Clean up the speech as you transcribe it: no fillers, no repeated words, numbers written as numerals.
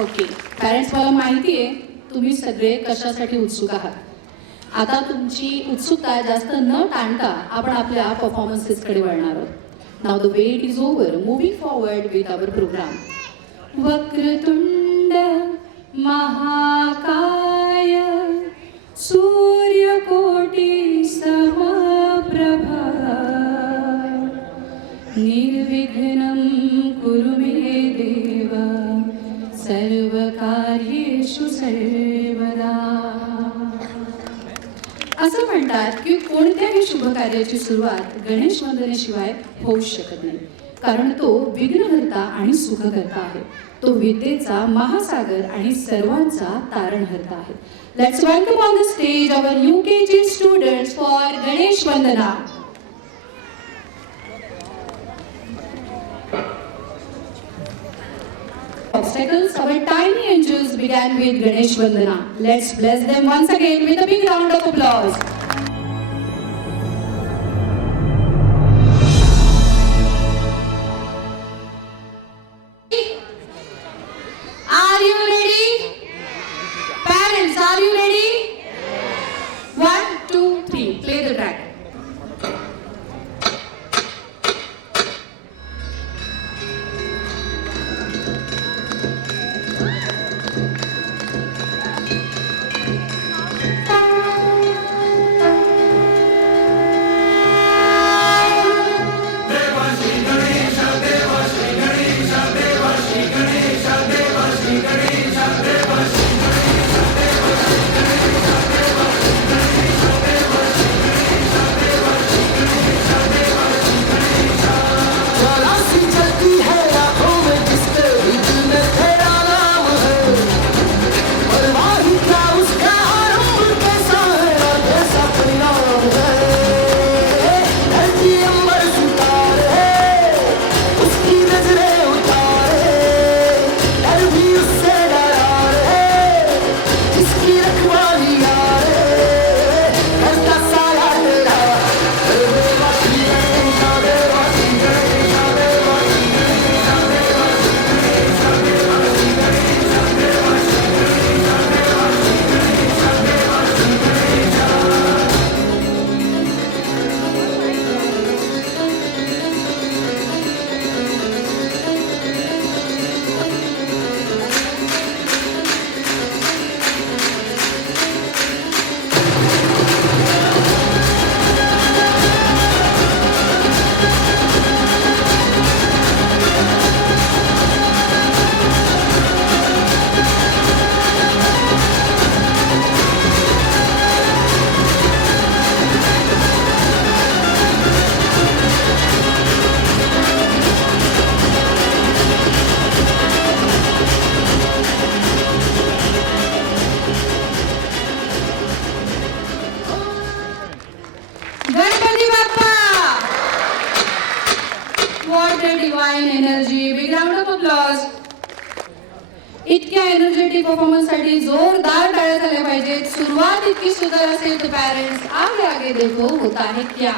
Okay parents, मला माहिती आहे तुम्ही सगळे कशासाठी उत्सुक आहात. आता तुमची उत्सुकता जास्त न टाळता आपण आपल्या परफॉर्मन्सेसकडे वळणार आहोत. Now the wait is over, moving forward with our program. वक्रतुंड महाकाय सूर्यकोटी समप्रभा निर्विघ्नं कुरु मे देव सर्वकार्येषु सर्वदा. असं म्हणतात की कोणत्याही शुभ कार्याची सुरुवात गणेश वंदनेशिवाय होऊ शकत नाही, कारण तो विघ्नहर्ता आणि सुखकर्ता आहे. तो विद्येचा महासागर आणि सर्वांचा तारणहर्ता आहे. Let's welcome on the stage our UKG students for Ganesh Vandana. Obstacles, our tiny angels began with Ganesh Vandana. Let's bless them once again with a big round of applause. Are you ready? Parents, are you ready? 1, 2, 3, play the track. What a divine energy. Big round of applause. इतक्या energetic performance साठी जोरदार टाळ्या झाल्या पाहिजेत. सुरुवात इतकी सुंदर असेल तर पॅरेंट्स आगे आगे देखो होता है क्या.